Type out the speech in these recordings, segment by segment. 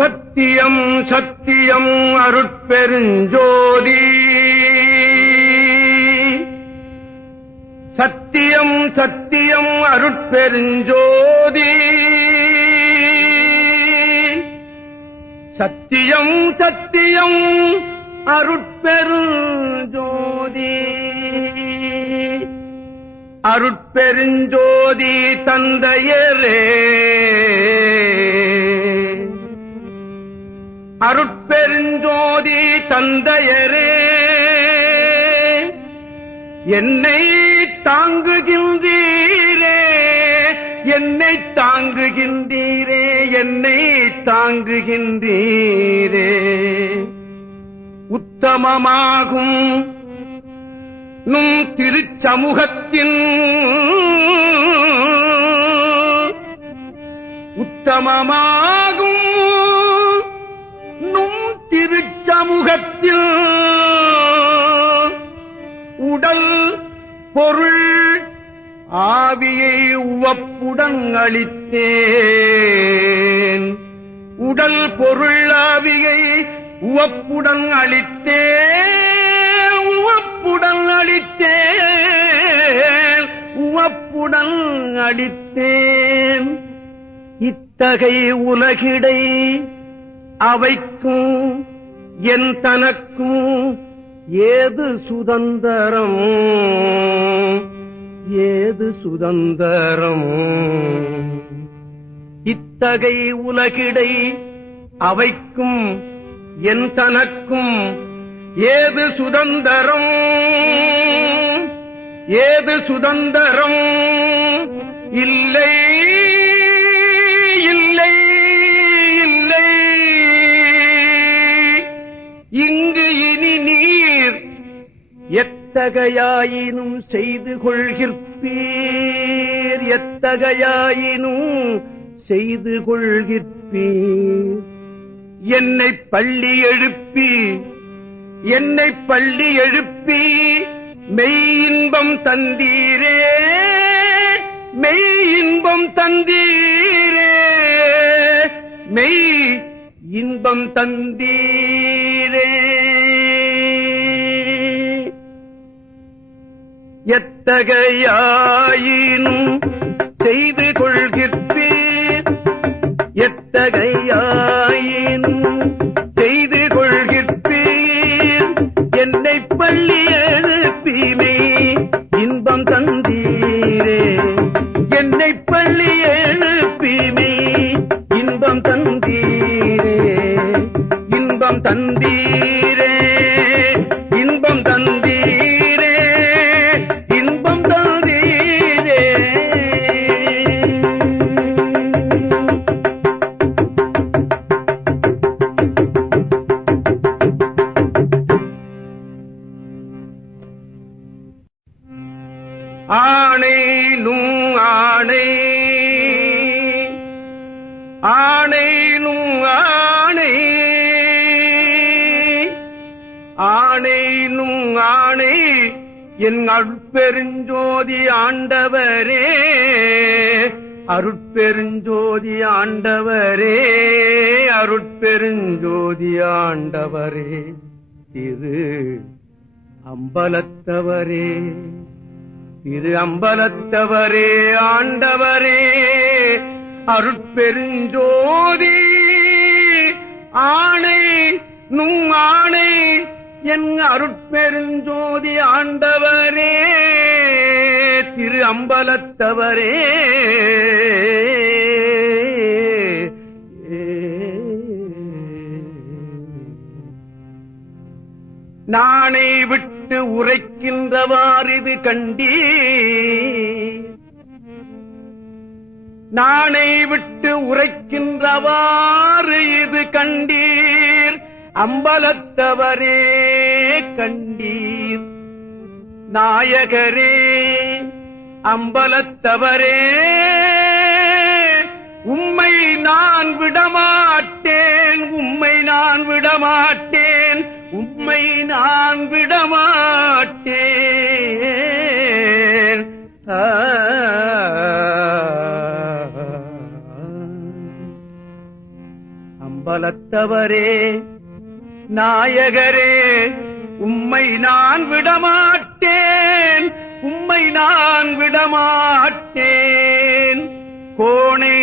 சத்தியம் சத்தியம் அருட்பெருஞ்சோதி. சத்தியம் சத்தியம் அருட்பெருஞ்சோதி. சத்தியம் சத்தியம் அருட்பெருஞ்சோதி. அருட்பெருஞ்சோதி தந்தையரே, அருட்பெருஞ்சோதி தந்தையரே, என்னை தாங்குகின்றீரே, என்னை தாங்குகின்றீரே, என்னை தாங்குகின்றீரே. உத்தமமாகும் நும் திருச்சமூகத்தின், உத்தமமாகும் நும் திருச்சமூகத்தில் உடல் பொருள் ஆவியை உவப்புடன் அளித்தேன். உடல் பொருள் ஆவியை உவப்புடன் அளித்தேன், உவப்புடன் அளித்தேன், உவப்புடன் அளித்தேன். இத்தகை உலகிடை அவைக்கும் என் தனக்கும் ஏது சுதந்தரம், ஏது சுதந்தரம். இத்தகை உலகிடை அவைக்கும் என் தனக்கும் ஏது சுதந்தரம், ஏது சுதந்தரம். இல்லை இல்லை இல்லை, இங்கு இனி நீர் எத்தகையாயினும் செய்து கொள்கிற்பீர், எத்தகையாயினும் செய்து கொள்கிற்பீர். என்னை பள்ளி எழுப்பி, என்னை பள்ளி எழுப்பி மெய் இன்பம் தந்தீரே, மெய் இன்பம் தந்தீரே, மெய் இன்பம் தந்தீரே. எத்தகையாயினும் செய்து கொள்கிற்பீர், எத்தகையாயினும் செய்து கொள்கிற்பீர். என்னை பள்ளி எழுப்பிமே இன்பம் தந்தீரே, என்னை பள்ளி எழுப்பிமே இன்பம் தந்தீரே, இன்பம் தந்தீரே, இன்பம் தந்தீரே, இன்பம் தந்தீரே. ஆணை நும் ஆணை, ஆணை நும் ஆணை, ஆணை நும் ஆணை என் அருட்பெருஞ்சோதி ஆண்டவரே, அருட்பெருஞ்சோதி ஆண்டவரே, அருட்பெருஞ்சோதி ஆண்டவரே. திரு அம்பலத்தவரே, திரு அம்பலத்தவரே, ஆண்டவரே, அருட்பெருஞ்சோதி ஆணை நும் ஆணை என் அருட்பெருஞ்சோதி ஆண்டவரே, திரு அம்பலத்தவரே. நாணை விட்டு உரைக்கின்றவாறிது கண்டீர், நாணை விட்டு உரைக்கின்றவாறு இது கண்டீர். அம்பலத்தவரே கண்டீர், நாயகரே அம்பலத்தவரே, உம்மை நான் விடமாட்டேன், உம்மை நான் விடமாட்டேன், உம்மை நான் விடமாட்டேன். அம்பலத்தவரே நாயகரே உம்மை நான் விடமாட்டேன், உம்மை நான் விடமாட்டேன். கோணை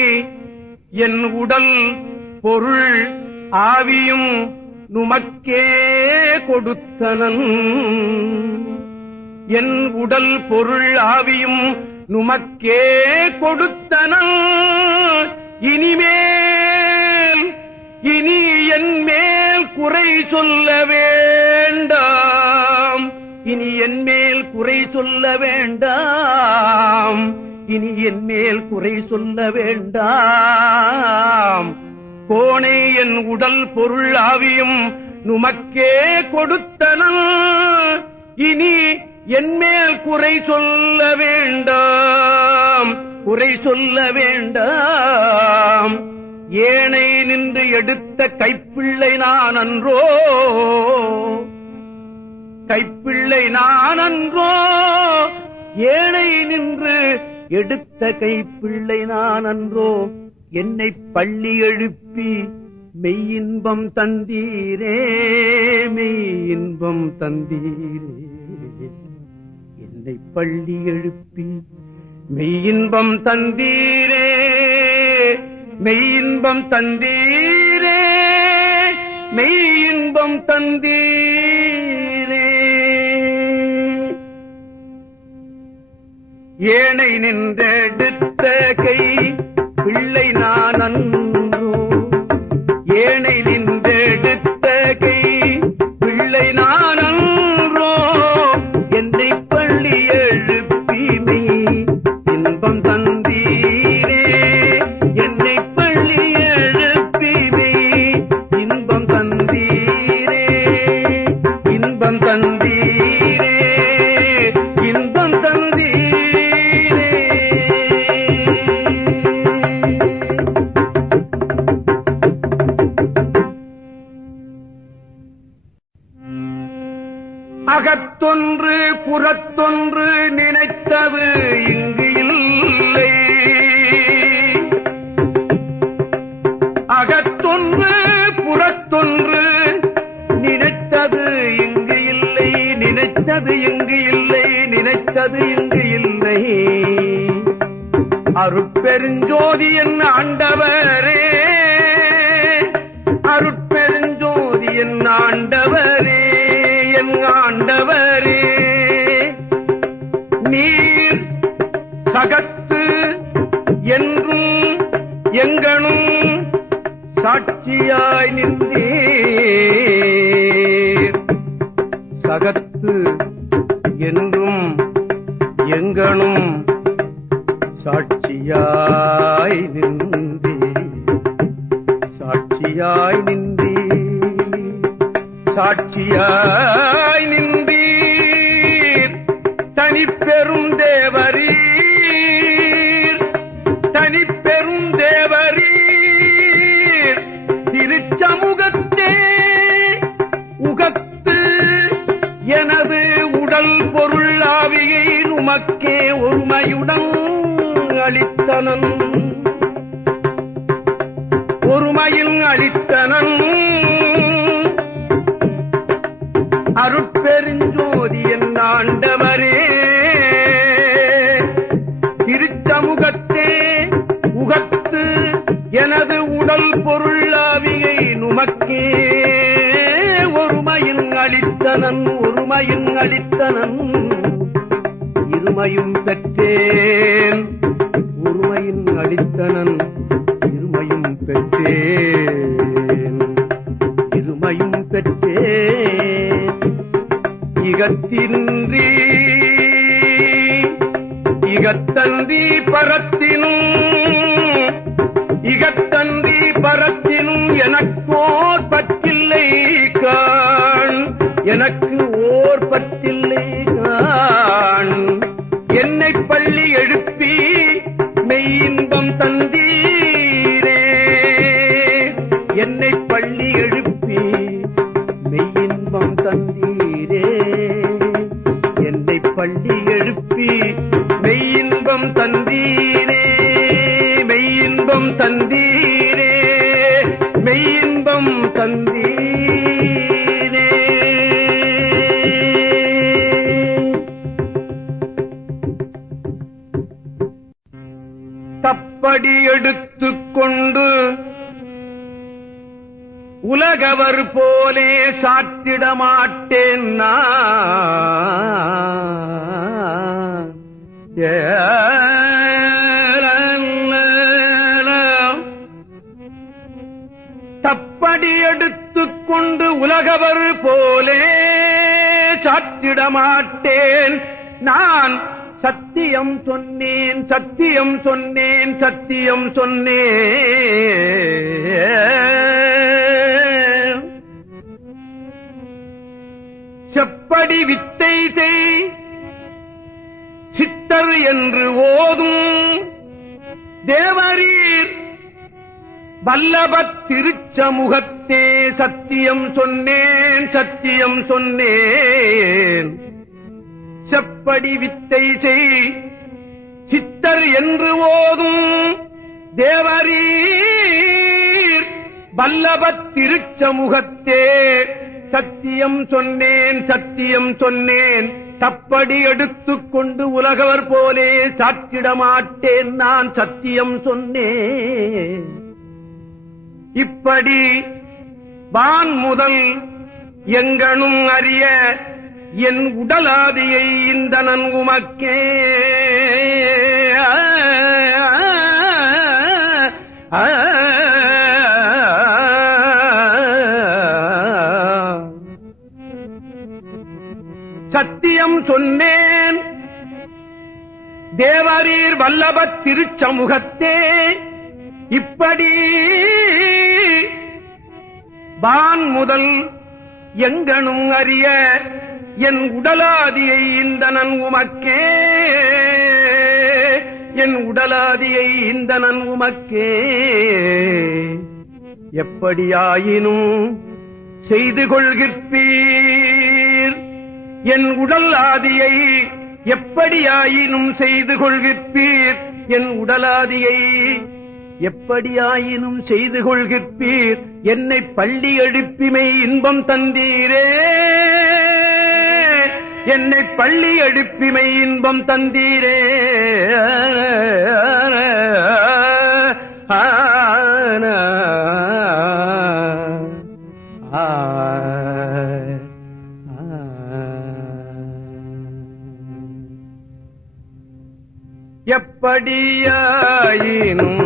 என் உடல் பொருள் ஆவியும் நுமக்கே கொடுத்தனன். என் உடல் பொருள் ஆவியும் நுமக்கே கொடுத்தனன். இனிமேல் இனி என் மேல் குறை சொல்ல வேண்டாம், இனி என் மேல் குறை சொல்ல வேண்டாம், இனி என் மேல் குறை சொல்ல வேண்டாம். கோணை என் உடல் பொருள் ஆவியும் நுமக்கே கொடுத்தனன். இனி என் மேல் குறை சொல்ல வேண்டாம், குறை சொல்ல வேண்டாம். ஏனை நின்று எடுத்த கைப்பிள்ளை நான் அன்றோ, கைப்பிள்ளை நான் அன்றோ, ஏனை நின்று எடுத்த கைப்பிள்ளை நான் அன்றோ. என்னை பள்ளி எழுப்பி மெய்யின்பம் தந்தீரே, மெய்யின்பம் தந்தீரே. என்னை பள்ளி எழுப்பி மெய்யின்பம் தந்தீரே, மெய்யின்பம் தந்தீரே, மெய்யின்பம் தந்தீரே. ஏனை நின்றெடுத்த கை பிள்ளை நான் அன்றோ, ஏனை நின்றெடுத்த கை பிள்ளை நான் அன்றோ. என்னை பள்ளி எழுப்பி மெய் இன்பம் தந்தீரே, என்னை பள்ளி எழுப்பி மெய் இன்பம் தந்தீரே, இன்பம் தந்தீரே, இன்பம் தந்தீரே. அகத்தொன்று புறத்தொன்று நினைத்தது இங்கு இல்லை, அகத்தொன்று புறத்தொன்று நினைத்தது இங்கு இல்லை, நினைத்தது இங்கு இல்லை, நினைத்தது இங்கு இல்லை. அருட்பெருஞ்சோதி என் ஆண்டவரே, அருட்பெருஞ்சோதி என் ஆண்டவரே, என் ஆண்டவரே. நீர் சகத்து என்றும் எங்கனும் சாட்சியாய் நின்றீர், சகத்து என்றும் எங்கனும் சாட்சியாய் நின்றீர், சாட்சியாய் நின்றீர், சாட்சியாய் நின்றீர். தனிப்பெரும் தேவரீர், தனிப்பெரும் தேவரீர். திருச்சமூகத்தே உகத்து எனது உடல் பொருள் ஆவியை உமக்கே ஒருமையுடன் அளித்தனன், ஒருமையில் அளித்தனன். அருட்பெருஞ்சோதி என் ஆண்டவரே, திருச்சமூகத்தே உகத்து எனது உடல் பொருள் ஆவியை நுமக்கே ஒருமையில் அளித்தனன், ஒருமையில் அளித்தனன். இருமையும் பெற்றேன், ஒருமையில் அளித்தனன், இருமையும் பெற்றேன், இருமையும் பெற்றேன். இகத்தின்றி இகத்தந்தி பரத்தினும், இகத்தந்தி பரத்தினும் எனக்கோர் பற்றில்லை காண், எனக்கு ஓர் பற்றில்லை காண். என்னை பள்ளி எழுப்பி மெய்யின்பம் தந்தீரே, என்னை பள்ளி எழுப்பி மெய்யின்பம் தந்தீரே, என்னை பள்ளி எழுப்பி மெய்யின்பம் தந்தீரே, மெய்யின்பம் தந்தீரே, மெய்யின்பம் தந்தீரே. தப்படி எடுத்துக்கொண்டு உலகவர் போலே சாற்றிட மாட்டேன் நான். தப்படி எடுத்துக்கொண்டு உலகவர் போலே சாற்றிட மாட்டேன் நான். சத்தியம் சொன்னேன், சத்தியம் சொன்னேன், சத்தியம் சொன்னேன். செப்படி வித்தை செய் சித்தர் என்று ஓதும் தேவரீர் வல்லபத் திருச்சமுகத்தே சத்தியம் சொன்னேன், சத்தியம் சொன்னேன். செப்படி வித்தை செய் சித்தர் என்று ஓதும் தேவரீர் வல்லபத் திருச்சமுகத்தே சத்தியம் சொன்னேன், சத்தியம் சொன்னேன். தப்படி எடுத்துக்கொண்டு உலகவர் போலே சாற்றிட மாட்டேன் நான். சத்தியம் சொன்னேன். இப்படி வான் முதல் எங்கனும் அறிய என் உடலாதியை இந்த நன்குமக்கே சத்தியம் சொன்னேன். தேவரீர் வல்லபத் திருச்சமுகத்தே இப்படி வான் முதல் எங்கனும் அறிய என் உடலாதியை இந்த நன்குமக்கே, என் உடலாதியை இந்த நன்குமக்கே. எப்படியாயினும் செய்து கொள்கிற்பீர் என் உடல் ஆதியை, எப்படியாயினும் செய்து கொள்கிற்பீர் என் உடலாதியை, எப்படியாயினும் செய்து கொள்கிற்பீர் என்னை பள்ளி எழுப்பிமை இன்பம் தந்தீரே, என்னை பள்ளி எழுப்பிமை இன்பம் தந்தீரே. எப்படியாயினும்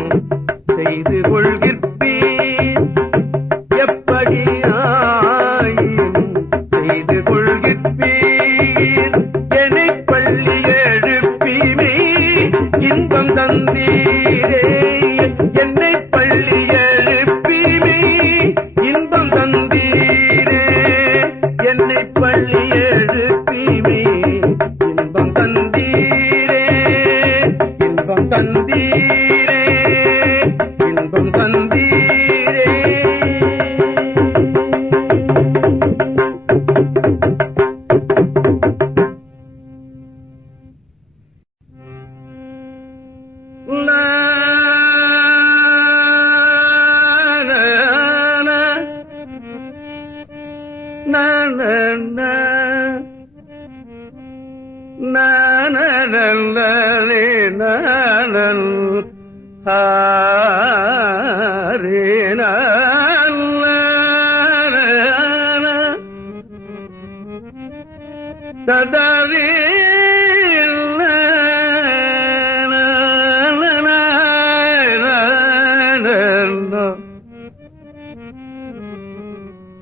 செய்து கொள்கிற்பீர், எப்படியாயினும் செய்து கொள்கிற்பீர் என்னை பள்ளி எழுப்பிமை இன்பம் தந்தீரே, என்னை பள்ளி எழுப்பிமை இன்பம் தந்தீரே, என்னை பள்ளி எழுப்பிமை இன்பம் தந்தீரே, இன்பம் தந்தீரே, இன்பம் தந்தீரே.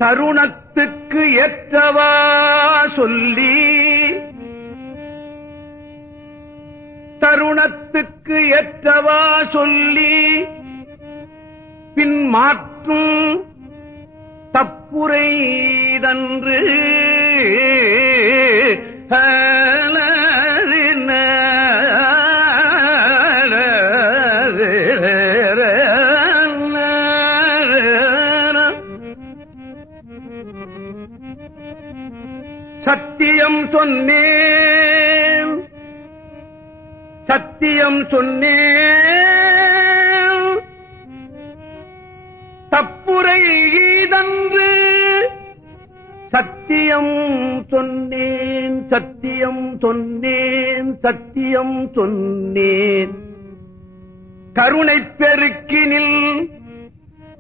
தருணத்துக்கு ஏற்றவா சொல்லி, தருணத்துக்கு ஏற்றவா சொல்லி பின் மாற்றும் தப்புரைதன்று சத்தியம் சொன்னேன், சத்தியம் சொன்னேன். தப்புரை ஈதன்று சத்தியம் சொன்னேன், சத்தியம் சொன்னேன், சத்தியம் சொன்னேன். கருணைப் பெருக்கினில்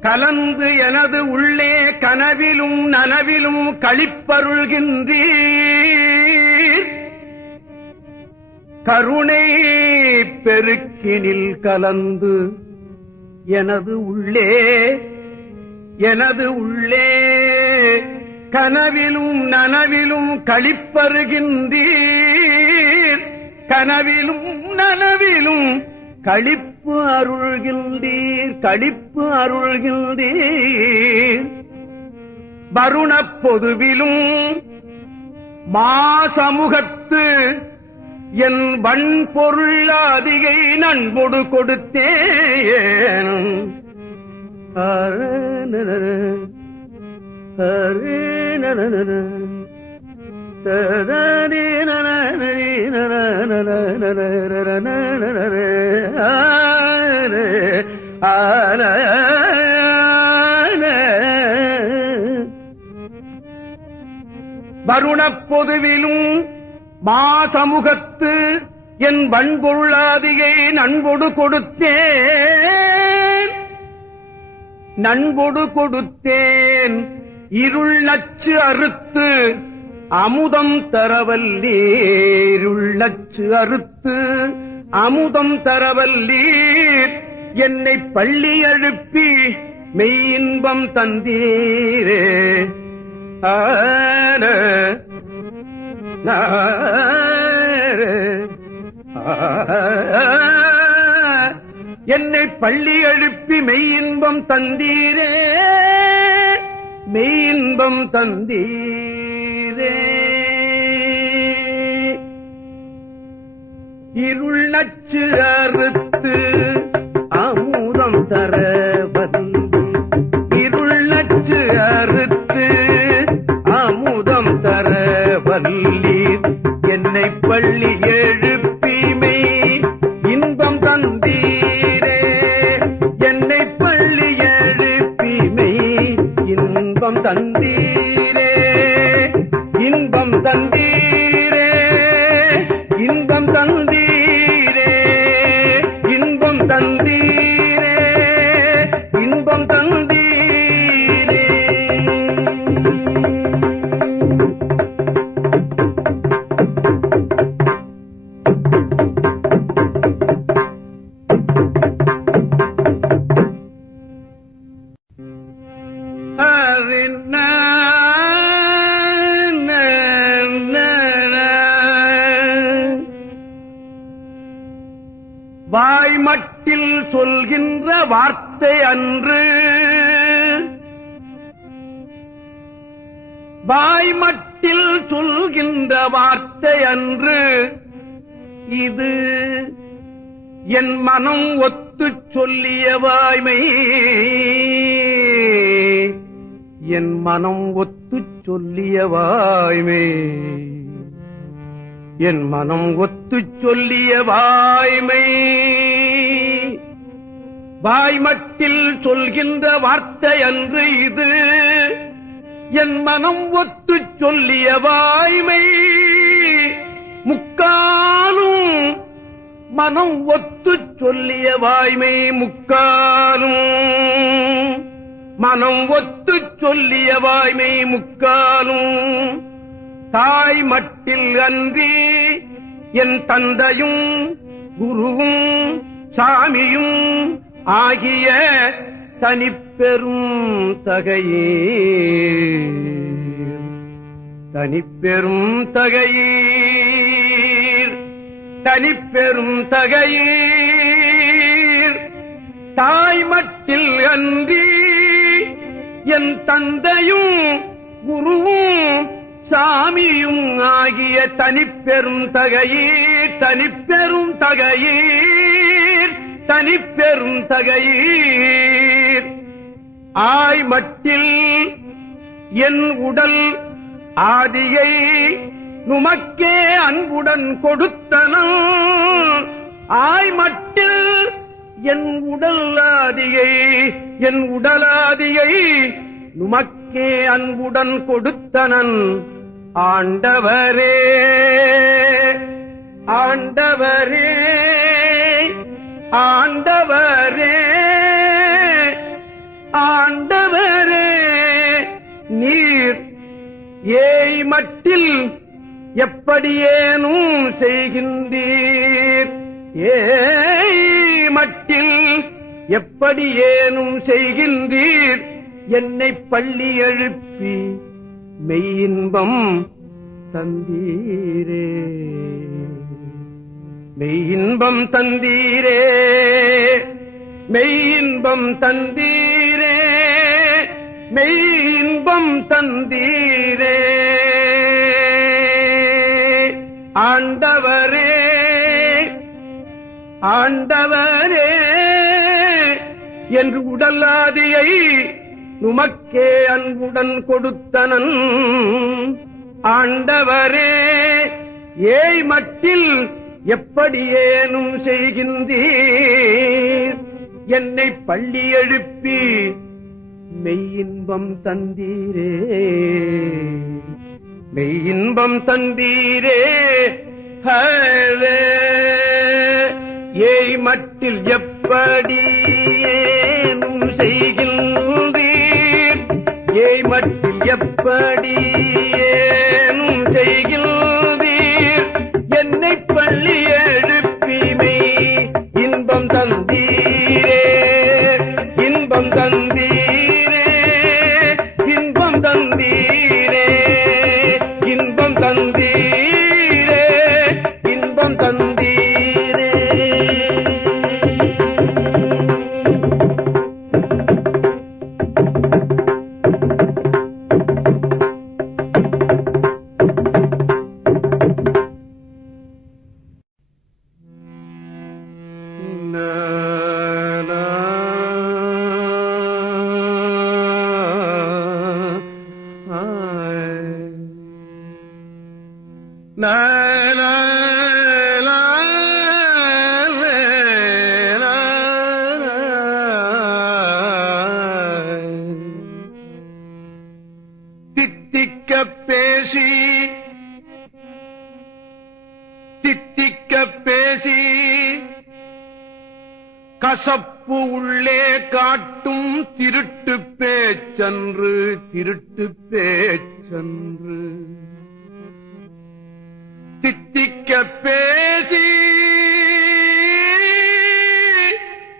கலந்து எனது உள்ளே கனவிலும் நனவிலும் களிப்பருள்கின்றீர். கருணை பெருக்கினில் கலந்து எனது உள்ளே கனவிலும் நனவிலும் களிப்பருகின்றீர். கனவிலும் நனவிலும் களிப்பு அருள்கின்றீர், களிப்பு அருள்கின்றீர். வருணப் பொதுவிலும் மாசமூகத்து என் வன்பொருளாதிகை நண்பொடு கொடுத்தேன். வருணப் பொதுவிலும் மாசமூகத்து என் வன்பொருளாதிகை நண்பொடு கொடுத்தேன், நண்பொடு கொடுத்தேன். இருள் நச்சு அறுத்து அமுதம் தரவல்லீர், இருள் நச்சு அறுத்து அமுதம் தரவல்லீர். என்னை பள்ளி எழுப்பி மெய்யின்பம் தந்தீரே. என்னை பள்ளி எழுப்பி மெய்யின்பம் தந்தீரே, மெய்யின்பம் தந்தீரே. இருள் நச்சு அறுத்து அமுதம் தரவல்லீர், இருள் நச்சு அறுத்து அமுதம் தரவல்லீர். என்னை பள்ளி எழுப்பி மெய் இன்பம் தந்தீரே, என்னை பள்ளி எழுப்பி மெய் இன்பம் தந்தீரே, இன்பம் தந்தீரே, இன்பம் தந்தீரே, இன்பம் தந்தீரே, இன்பம் தந்தீரே. வாய்மட்டில் சொல்கின்ற வார்த்தை அன்று, வாய்மட்டில் சொல்கின்ற வார்த்தை அன்று. இது என் மனம் ஒத்துச் சொல்லிய வாய்மை, என் மனம் ஒத்துச் சொல்லிய வாய்மை, என் மனம் ஒத்துச் சொல்லிய வாய்மை. வாய்மட்டில் சொல்கின்ற வார்த்தை அன்று இது, என் மனம் ஒத்துச் சொல்லிய வாய்மை. முக்காலும் மனம் ஒத்துச் சொல்லிய வாய்மை, முக்காலும் மனம் ஒத்துச் சொல்லிய வாய்மை, முக்காலும். தாய் மட்டில் அன்றி என் தந்தையும் குருவும் சாமியும் ஆகிய தனிப்பெரும் தகையீர், தனிப்பெரும் தகையீர், தனிப்பெரும் தகையீர். தாய் மட்டில் அன்றி என் தந்தையும் குருவும் சாமியும் ஆகிய தனிப்பெரும் தகையீர், தனிப்பெரும் தகையீர், தனிப்பெரும் தகையீர். ஆய்மட்டில் என் உடல் ஆதியை நுமக்கே அன்புடன் கொடுத்தனும். ஆய்மட்டில் என் உடலாதியை என் உடலாதியை நுமக்கே அன்புடன் கொடுத்தனன் ஆண்டவரே ஆண்டவரே ஆண்டவரே ஆண்டவரே நீர் ஏய் மட்டில் எப்படியேனும் செய்கின்றீர் ஏய் மட்டில் எப்படியேனும் செய்கின்றீர் என்னை பள்ளி எழுப்பி மெய்யின்பம் தந்தீரே மெய்யின்பம் தந்தீரே மெய்யின்பம் தந்தீரே மெய்யின்பம் தந்தீரே ஆண்டவரே ஆண்டவரே என்று உடலாதியை நுமக்கே அன்புடன் கொடுத்தனன் ஆண்டவரே ஏய் மட்டில் எப்படியேனும் செய்கின்றீர் என்னை பள்ளி எழுப்பி மெய்யின்பம் தந்தீரே மெய்யின்பம் தந்தீரே ஹவே ஏய் மட்டில் எப்படியேனும் செய்கின்றீர் ஏய் மட்டில் எப்படியேனும் செய்கின்றீர் என்னை பள்ளி எழுப்பி மெய் இன்பம் தந்தீரே இன்பம் தந்தீரே இன்பம் தந்தீரே இன்பம் தந்தீரே இன்பம் தந்தீரே தித்திக்க பேசி தித்திக்க பேசி கசப்பு உள்ளே காட்டும் திருட்டு பேச்சன்று திருட்டு பேச்சன்று தித்திக்க பேசி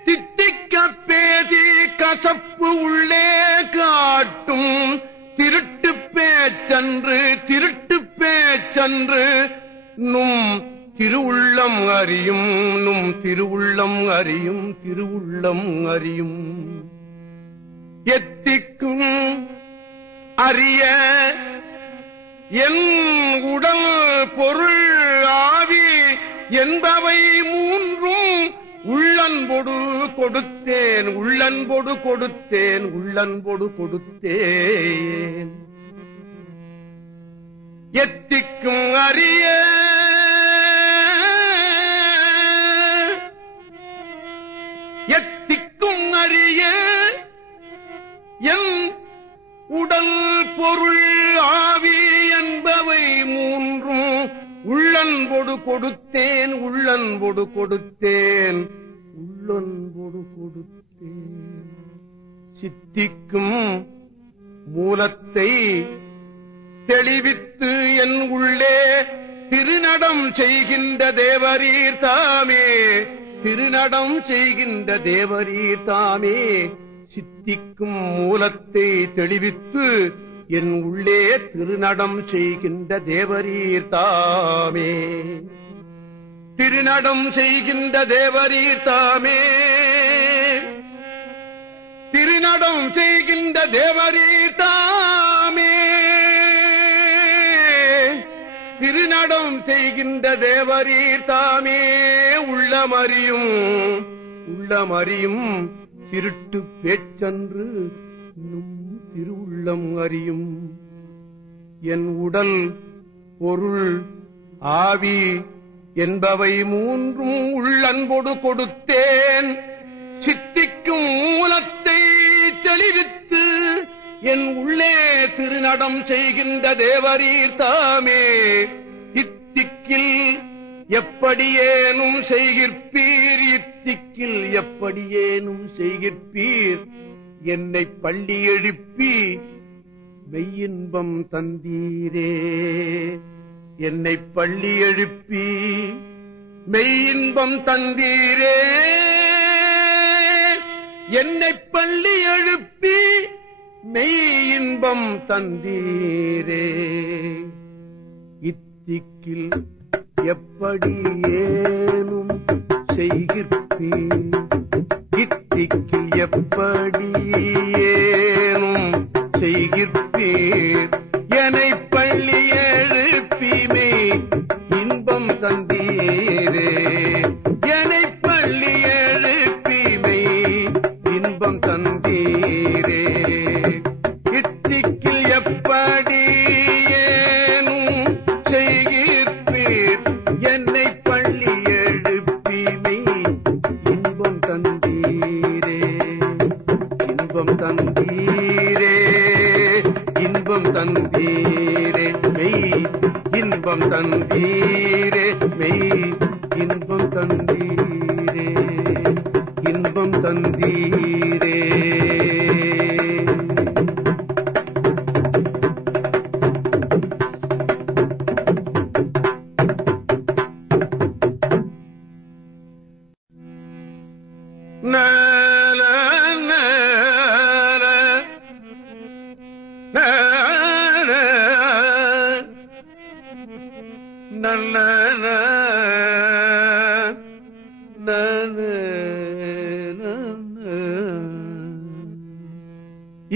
தித்திக்க பேசி கசப்பு உள்ளே காட்டும் திருட்டு பேச்சன்று திருட்டு பேச்சன்று நும் திருவுள்ளம் அறியும் நும் திருவுள்ளம் அறியும் திருவுள்ளம் அறியும் எத்திக்கும் அறிய என் உடல் பொருள் ஆவி என்பவை மூன்றும் உள்ளன்பொடு கொடுத்தேன் உள்ளன்பொடு கொடுத்தேன் உள்ளன்பொடு கொடுத்தேன் எத்திக்கும் அறிய எத்திக்கும் அறிய என் உடல் பொருள் ஆவி என்பவை மூன்றும் உள்ளன்பொடு கொடுத்தேன் உள்ளன்பொடு கொடுத்தேன் உள்ளன்பொடு கொடுத்தேன் சித்திக்கும் மூலத்தை தெளிவித்து என் உள்ளே திருநடம் செய்கின்ற தேவரீர் தாமே திருநடம் செய்கின்ற தேவரீர் தாமே சித்திக்கும் மூலத்தை தெளிவித்து என் உள்ளே திருநடம் செய்கின்ற தேவரீர் தாமே திருநடம் செய்கின்ற தேவரீர் தாமே திருநடம் செய்கின்ற தேவரீர் தாமே திருநடம் செய்கின்ற தேவரீர் தாமே உள்ளமறியும் உள்ளமறியும் திருட்டு பேச்சன்று நும் திருவுள்ளம் அறியும் என் உடல் பொருள் ஆவி என்பவை மூன்றும் உள்ளன்பொடு கொடுத்தேன் சித்திக்கும் மூலத்தை தெளிவித்து என் உள்ளே திருநடம் செய்கின்ற தேவரீர் தாமே. இத்திக்கில் எப்படியேனும் செய்கிற்பீர், இத்திக்கில் எப்படியேனும் செய்கிற்பீர். என்னை பள்ளி எழுப்பி மெய்யின்பம் தந்தீரே. என்னை பள்ளி எழுப்பி மெய்யின்பம் தந்தீரே. என்னை பள்ளி எழுப்பி மெய்யின்பம் தந்தீரே. இத்திக்கில் எப்படியேனும் செய்கிற்பீர், இத்திக்கில் எப்படியேனும் செய்கிற்பீர். என்னை பள்ளி எழுப்பிமே இன்பம் தந்தீரே. என்னை பள்ளி எழுப்பிமை இன்பம் தந்தீரே. இத்திக்கில் எப்படியேனும் செய்கிற்பீர். என்னை பள்ளி எழுப்பிமை இன்பம் தந்தீரே. இன்பம் தந்தீரே, இன்பம் தந்தீரே மெய் இன்பம் தந்தீரே. மெய் இன்பம் தந்தீரே, இன்பம் தந்தீரே.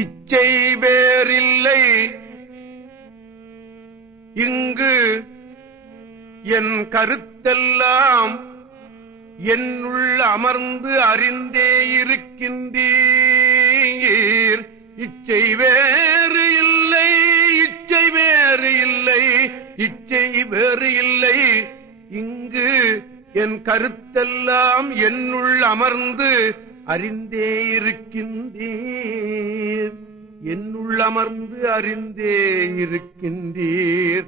இச்சை வேறில்லை இங்கு என் கருத்தெல்லாம் என்னுள் அமர்ந்து அறிந்தே இருக்கின்றீர். இச்சை வேறு இல்லை, இச்சை வேறு இல்லை, இச்சை வேறு இல்லை. இங்கு என் கருத்தெல்லாம் என்னுள் அமர்ந்து அறிந்தே இருக்கின்றீர். என்னுள் அமர்ந்து அறிந்தே இருக்கின்றீர்.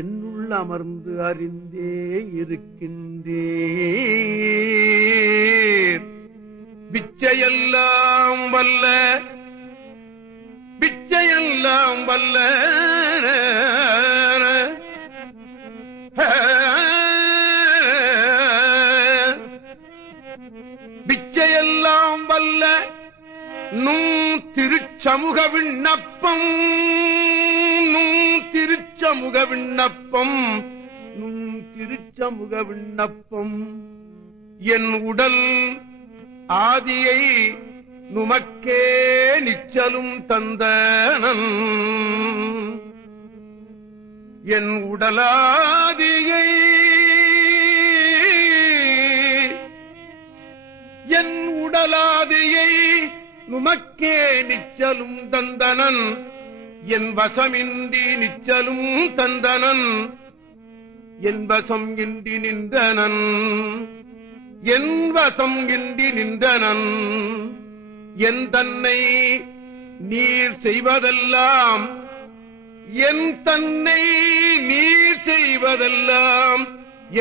என்னுள் அமர்ந்து அறிந்தே இருக்கின்றீர். பிச்சையெல்லாம் வல்ல, பிச்சையெல்லாம் வல்ல, பிச்சையெல்லாம் வல்ல நும் திருச்சமூக விண்ணப்பம், நும் திருச்சமூக விண்ணப்பம், நும் திருச்சமூக விண்ணப்பம். என் உடல் ஆதியை நுமக்கே நிச்சலும் தந்தனன். என் உடலாதியை, என் உடலாதியை நுமக்கே நிச்சலும் தந்தனன். என் வசமின்றி நிச்சலும் தந்தனன். என் வசம் இன்றி நின்றனன். என் வசம் இன்றி நின்றனன். என் தன்னை நீர் செய்வதெல்லாம், என் தன்னை நீர் செய்வதெல்லாம்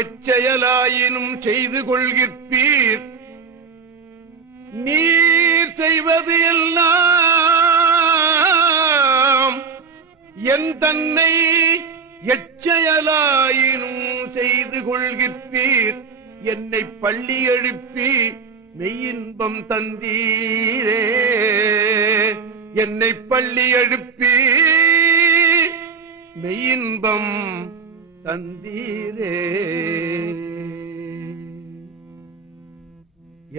எச்செயலாயினும் செய்து கொள்கிற்பீர். நீர் செய்வது எல்லாம் என் தன்னை எச்செயலாயினும் செய்து கொள்கிற்பீர். என்னை பள்ளி எழுப்பி மெய்யின்பம் தந்தீரே. என்னை பள்ளி எழுப்பி மெய்யின்பம் தந்தீரே.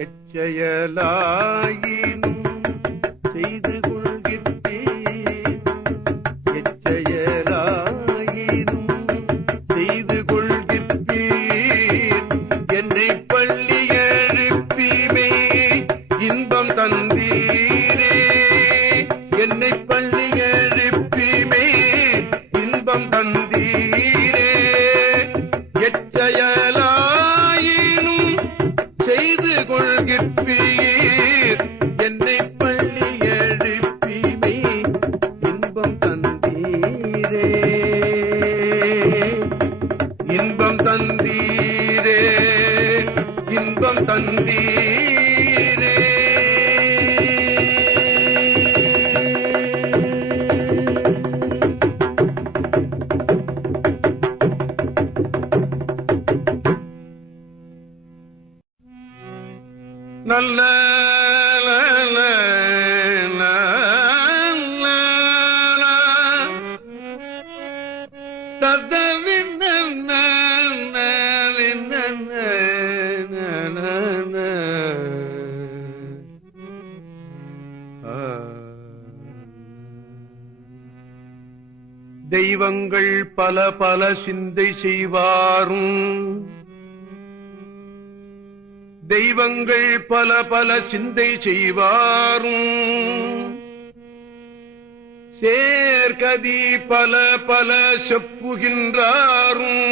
எச்செயலாயினும் செய்து கொள்கிற்பீர். எச்செயலாயினும் செய்து கொள்கிற்பீர். என்னை பள்ளி எழுப்பிமே இன்பம் தந்தீரே. என்னை பள்ளி எழுப்பிமே இன்பம் தந்தீரே. எச்செயலாயினும் செய்து கொள்கிற்பீர். தந்தீரே. நல்ல தெய்வங்கள் பல பல சிந்தை செய்வாரும், தெய்வங்கள் பல பல சிந்தை செய்வாரும், சேர்கதி பல பல செப்புகின்றாரும்,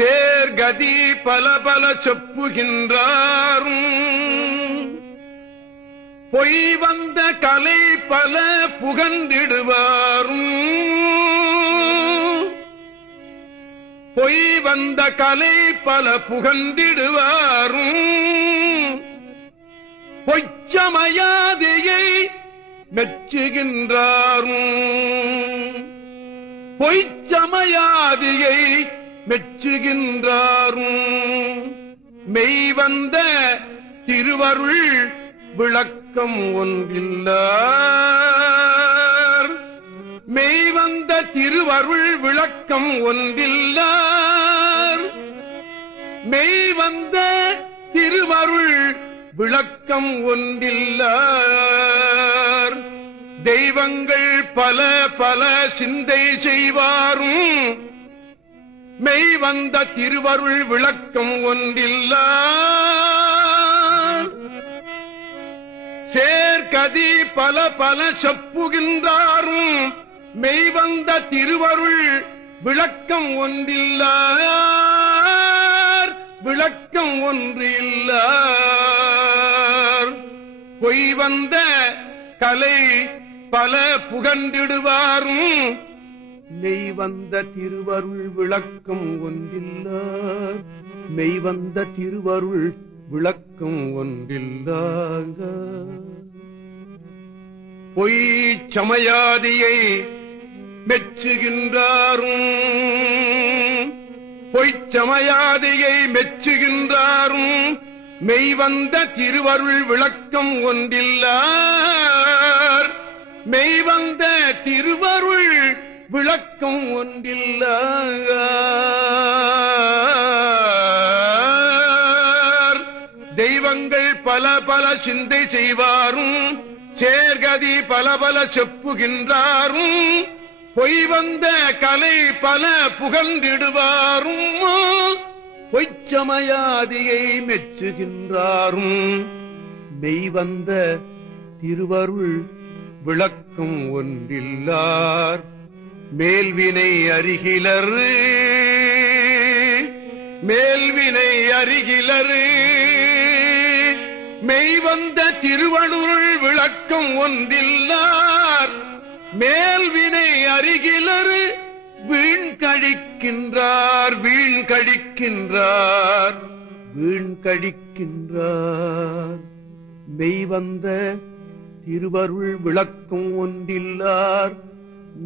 சேர்கதி பல பல செப்புகின்றாரும், பொய் வந்த கலை பல புகந்திடுவாரும், பொய் வந்த கலை பல புகந்திடுவாரும், பொய்ச்சமயாதையை மெச்சுகின்றாரும், பொய்ச்சமயாதையை மெச்சுகின்றாரும், மெய் வந்த திருவருள் விளக்கம் ஒன்றில்லார், மெய் வந்த திருவருள் விளக்கம் ஒன்றில்லார், மெய் வந்த திருவருள் விளக்கம் ஒன்றில்லார், தெய்வங்கள் பல பல சிந்தை செய்வாரும், மெய் வந்த திருவருள் விளக்கம் ஒன்றில்லார், சேர்கதி பல பல செப்புகின்றாரும், மெய் வந்த திருவருள் விளக்கம் ஒன்றில்லார், விளக்கம் ஒன்றில்லார், பொய் வந்த கலை பல புகண்டிடுவாரும், மெய் வந்த திருவருள் விளக்கம் ஒன்றில்லார், மெய் வந்த திருவருள் விளக்கம் ஒன்றில்லாக, பொய் சமயாதியை மெச்சுகின்றாரும், பொய்ச்சமயாதியை மெச்சுகின்றாரும், மெய் வந்த திருவருள் விளக்கம் ஒன்றில்லார், மெய் வந்த திருவருள் விளக்கம் ஒன்றில்லார், தெய்வங்கள் பல பல சிந்தை செய்வாரும், சேர்கதி பல பல செப்புகின்றாரும், பொய் வந்த கலை பல புகழ்ந்திடுவாரும், பொய்ச்சமயாதியை மெச்சுகின்றாரும், மெய் வந்த திருவருள் விளக்கம் ஒன்றில்லார், மேல்வினை அருகிலர், மேல்வினை அருகிலர், மெய் வந்த திருவருள் விளக்கம் ஒன்றில்லார், மேல்வினை அருகிலர், வீண் கழிக்கின்றார், வீண் கழிக்கின்றார், வீண் கழிக்கின்றார், மெய் வந்த திருவருள் விளக்கம் ஒன்றில்லார்,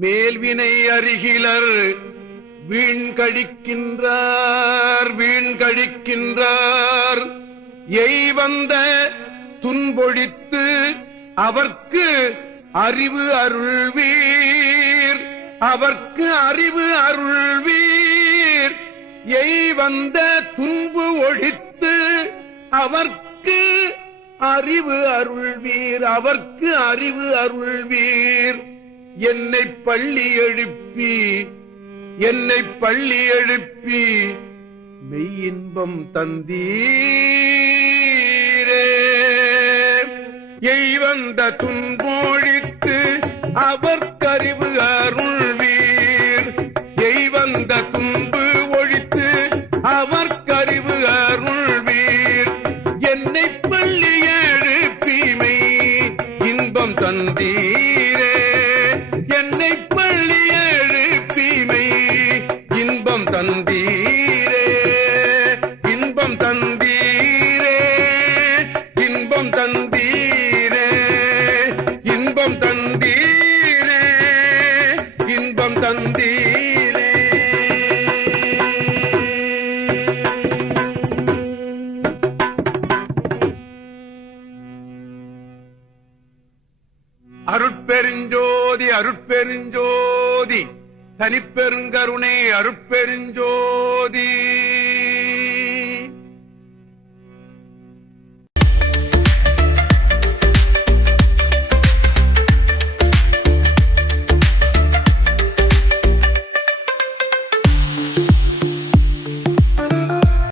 மேல்வினை அருகிலர், வீண் கழிக்கின்றார், வீண் கழிக்கின்றார், எய் வந்த துன்பொழித்து அவர்க்கு அறிவு அருள்வீர், அவர்க்கு அறிவு அருள்வீர், எய் வந்த துன்பு ஒழித்து அவர்க்கு அறிவு அருள்வீர், அவர்க்கு அறிவு அருள்வீர், என்னை பள்ளி எழுப்பி, என்னை பள்ளி எழுப்பி மெய் இன்பம் தந்தீரே, எய் வந்த துன்பொழித்து அவர்க்கறிவு அருள்வீர், எய் வந்த துன்பு ஒழித்து அவர்க்கறிவு அருள்வீர், என்னை பள்ளி எழுப்பிமை இன்பம் தந்தீரே, என்னை பள்ளி எழுப்பிமை இன்பம் தந்தீரே, இன்பம் தந்தீரே. அருட்பெருஞ்சோதி அருட்பெருஞ்சோதி தனிப்பெருங்கருணை அருட்பெருஞ்சோதி.